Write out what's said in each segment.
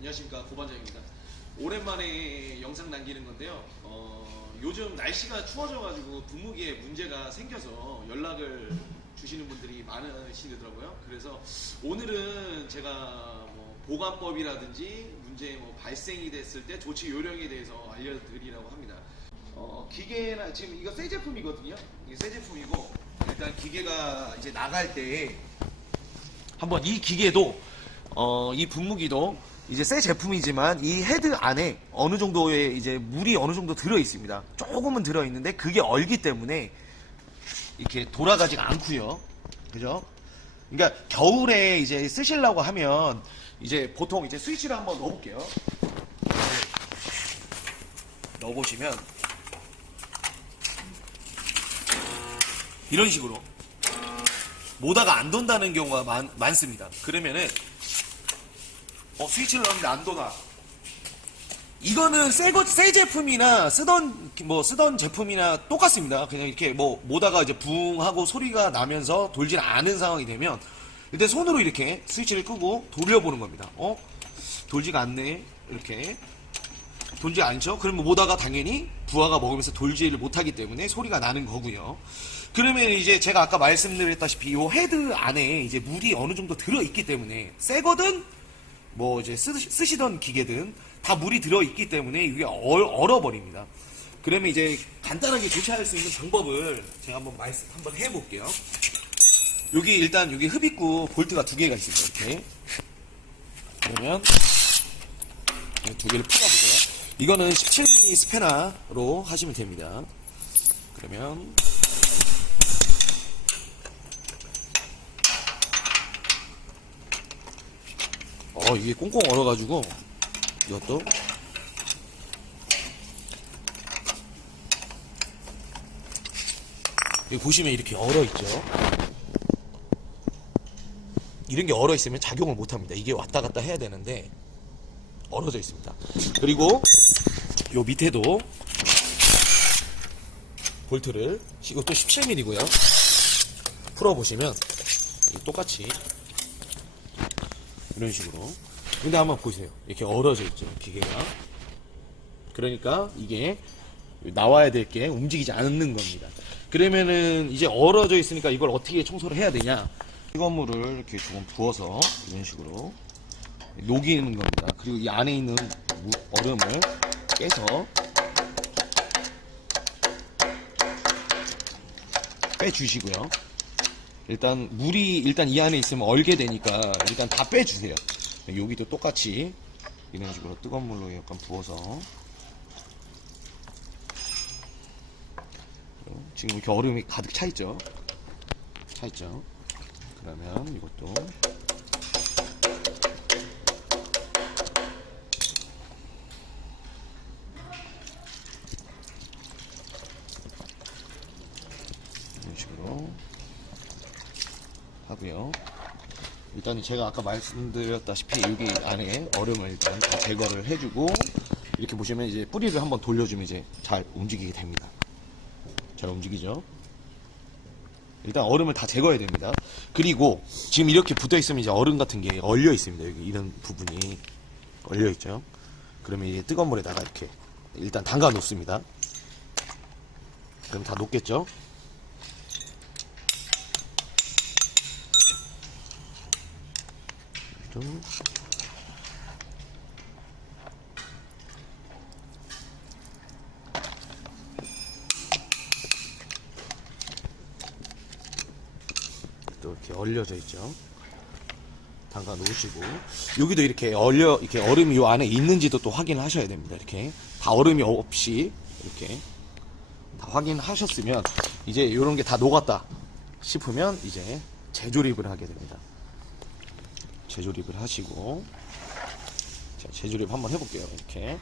안녕하십니까, 고반장입니다. 오랜만에 영상 남기는 건데요. 요즘 날씨가 추워져가지고 분무기에 문제가 생겨서 연락을 주시는 분들이 많으시더라고요. 그래서 오늘은 제가 뭐 보관법이라든지 문제 뭐 발생이 됐을 때 조치 요령에 대해서 알려드리려고 합니다. 기계나 지금 이거 새 제품이거든요. 이게 새 제품이고 일단 기계가 이제 나갈 때 한번 이 기계도 이 분무기도 이제 새 제품이지만 이 헤드 안에 어느 정도의 이제 물이 어느 정도 들어 있습니다. 조금은 들어 있는데 그게 얼기 때문에 이렇게 돌아가지가 않고요. 그죠? 그러니까 겨울에 이제 쓰시려고 하면 이제 보통 이제 스위치를 한번 넣어볼게요. 넣어보시면 이런 식으로 모다가 안 돈다는 경우가 많습니다. 그러면은 스위치를 넣었는데 안 도나. 이거는 새 제품이나 쓰던 제품이나 똑같습니다. 그냥 이렇게 모다가 이제 붕 하고 소리가 나면서 돌지 않은 상황이 되면 일단 손으로 이렇게 스위치를 끄고 돌려보는 겁니다. 돌지가 않네. 이렇게. 돌지 않죠? 그러면 모다가 당연히 부하가 먹으면서 돌지를 못하기 때문에 소리가 나는 거고요. 그러면 이제 제가 아까 말씀드렸다시피 이 헤드 안에 이제 물이 어느 정도 들어있기 때문에 새거든 뭐 이제 쓰시던 기계든 다 물이 들어있기 때문에 이게 얼어버립니다. 그러면 이제 간단하게 조치할 수 있는 방법을 제가 한번 해볼게요. 일단 여기 흡입구 볼트가 두 개가 있습니다. 이렇게. 그러면 두 개를 풀어보고요. 이거는 17mm 스패너로 하시면 됩니다. 그러면 이게 꽁꽁 얼어가지고 이것도 여기 보시면 이렇게 얼어있죠. 이런 게 얼어있으면 작용을 못합니다. 이게 왔다 갔다 해야 되는데 얼어져 있습니다. 그리고 요 밑에도 볼트를 이것도 17mm고요 풀어보시면 똑같이 이런 식으로. 근데 한번 보세요. 이렇게 얼어져 있죠, 기계가. 그러니까 이게 나와야 될 게 움직이지 않는 겁니다. 그러면은 이제 얼어져 있으니까 이걸 어떻게 청소를 해야 되냐? 뜨거운 물을 이렇게 조금 부어서 이런 식으로 녹이는 겁니다. 그리고 이 안에 있는 얼음을 깨서 빼주시고요. 일단 물이 이 안에 있으면 얼게 되니까 일단 다 빼주세요. 여기도 똑같이 이런 식으로 뜨거운 물로 약간 부어서 지금 이렇게 얼음이 가득 차 있죠. 그러면 이것도 이런 식으로 하고요. 일단 제가 아까 말씀드렸다시피 여기 안에 얼음을 일단 다 제거를 해주고 이렇게 보시면 이제 뿌리를 한번 돌려주면 이제 잘 움직이게 됩니다. 잘 움직이죠. 일단 얼음을 다 제거해야 됩니다. 그리고 지금 이렇게 붙어 있으면 이제 얼음 같은 게 얼려 있습니다. 여기 이런 부분이 얼려 있죠. 그러면 이게 뜨거운 물에다가 이렇게 일단 담가 놓습니다. 그럼 다 녹겠죠. 또 이렇게 얼려져 있죠. 담가 놓으시고 여기도 이렇게 얼음이 요 안에 있는지도 또 확인을 하셔야 됩니다. 이렇게 다 얼음이 없이 이렇게 다 확인하셨으면 이제 이런 게 다 녹았다 싶으면 이제 재조립을 하게 됩니다. 재조립을 하시고 자, 재조립 한번 해볼게요. 이렇게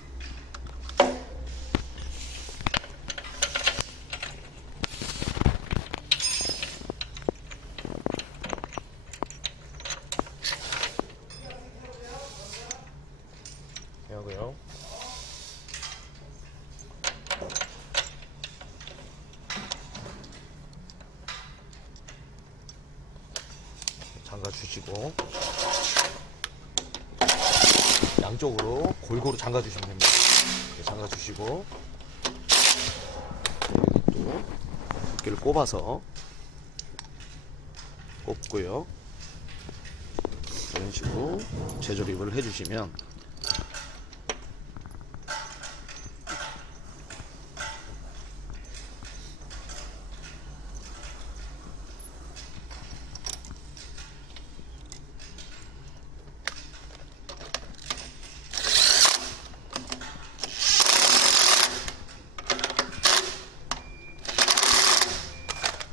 하고요. 잠가 주시고 양쪽으로 골고루 잠가 주시면 됩니다. 잠가 주시고 여기 또 두께를 꼽아서 꼽고요. 이런 식으로 재조립을 해주시면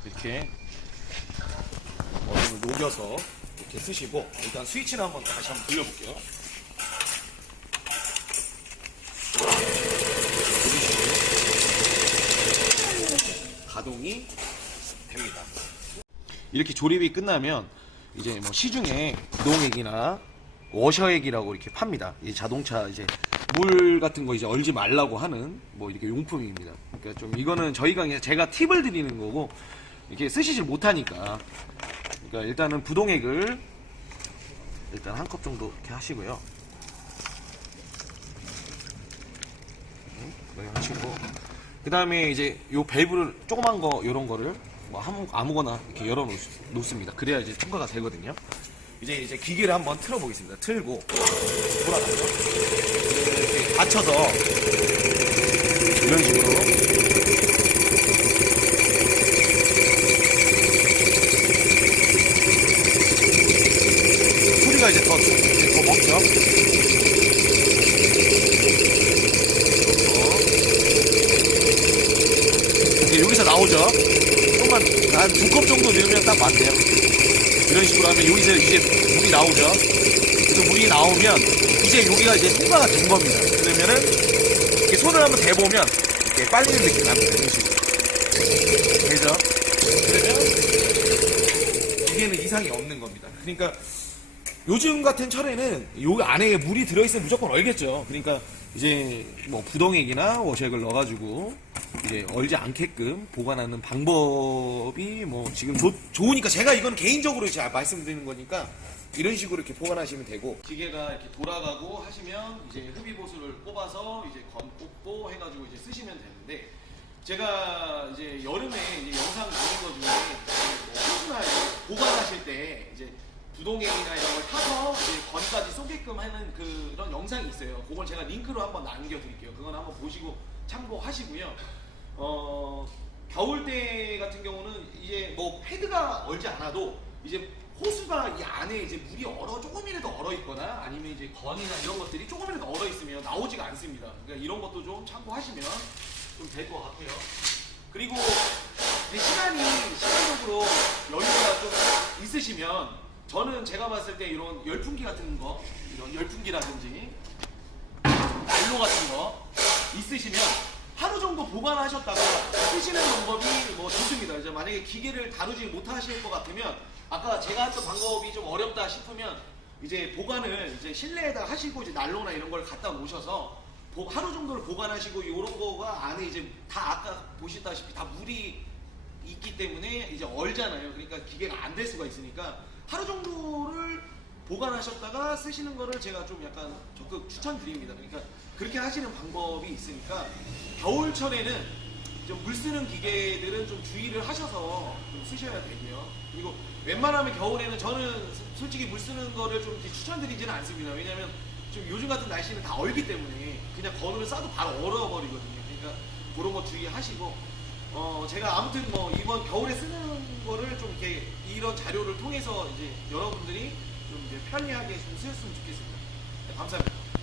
이렇게 얼음을 녹여서 이렇게 쓰시고, 일단 스위치를 한번 다시 한번 돌려볼게요. 가동이 됩니다. 이렇게 조립이 끝나면 이제 뭐 시중에 구동액이나 워셔액이라고 이렇게 팝니다. 이 자동차 이제 물 같은 거 이제 얼지 말라고 하는 뭐 이렇게 용품입니다. 그러니까 좀 이거는 저희가 그냥 제가 팁을 드리는 거고, 이렇게 쓰시질 못하니까. 그러니까 일단은 부동액을 일단 한 컵 정도 이렇게 하시고요. 하시고, 그 다음에 이제 요 밸브를 조그만 거 요런 거를 뭐 아무거나 이렇게 열어 놓습니다. 그래야 이제 통과가 되거든요. 이제 기계를 한번 틀어 보겠습니다. 틀고 돌아가죠. 이렇게 받쳐서 이런 식으로 소리가 이제 더 먹죠. 이제 여기서 나오죠. 조금만 한 2컵 정도 넣으면 딱 맞네요. 이런 식으로 하면 여기서 이제 물이 나오죠. 그래서 물이 나오면 이제 여기가 이제 통과가 된 겁니다. 그러면은 이렇게 손을 한번 대보면 이렇게 빨리는 느낌이 납니다. 이런 식으로. 되죠? 그러면 이게는 이상이 없는 겁니다. 그러니까 요즘 같은 철에는 요 안에 물이 들어있으면 무조건 얼겠죠. 그러니까 이제 뭐 부동액이나 워셔액을 넣어가지고 이제 얼지 않게끔 보관하는 방법이 뭐 지금 좋으니까, 제가 이건 개인적으로 제가 말씀드리는 거니까 이런 식으로 이렇게 보관하시면 되고, 기계가 이렇게 돌아가고 하시면 이제 흡입호스를 뽑아서 이제 건 꽂고 해가지고 이제 쓰시면 되는데, 제가 이제 여름에 이제 영상 보는 거 중에 뭐 호스나 보관하실 때 이제 부동액이나 이런 걸 타서 이제 건까지 쏘게끔 하는 그런 영상이 있어요. 그건 제가 링크로 한번 남겨드릴게요. 그건 한번 보시고 참고하시고요. 겨울때 같은 경우는 이제 뭐 패드가 얼지 않아도 이제 호수가 이 안에 이제 물이 조금이라도 얼어 있거나 아니면 이제 건이나 이런 것들이 조금이라도 얼어 있으면 나오지가 않습니다. 그러니까 이런 것도 좀 참고하시면 좀 될 것 같고요. 그리고 시간적으로 여유가 좀 있으시면, 저는 제가 봤을 때 이런 열풍기 같은 거, 이런 열풍기라든지 난로 같은 거 있으시면 하루 정도 보관하셨다가 쓰시는 방법이 뭐 좋습니다. 이제 만약에 기계를 다루지 못하실 것 같으면, 아까 제가 했던 방법이 좀 어렵다 싶으면 이제 보관을 이제 실내에다 하시고 이제 난로나 이런 걸 갖다 놓으셔서 하루 정도를 보관하시고, 이런 거가 안에 이제 다 아까 보시다시피 다 물이 있기 때문에 이제 얼잖아요. 그러니까 기계가 안 될 수가 있으니까 하루 정도를 보관하셨다가 쓰시는 거를 제가 좀 약간 적극 추천드립니다. 그러니까 그렇게 하시는 방법이 있으니까, 겨울철에는 좀 물 쓰는 기계들은 좀 주의를 하셔서 좀 쓰셔야 되고요. 그리고 웬만하면 겨울에는 저는 솔직히 물 쓰는 거를 좀 추천드리지는 않습니다. 왜냐면 좀 요즘 같은 날씨는 다 얼기 때문에 그냥 건으로 싸도 바로 얼어버리거든요. 그러니까 그런 거 주의하시고, 제가 아무튼 뭐 이번 겨울에 쓰는 거를 좀 이렇게 이런 자료를 통해서 이제 여러분들이 좀 이제 편리하게 좀 쓰셨으면 좋겠습니다. 네, 감사합니다.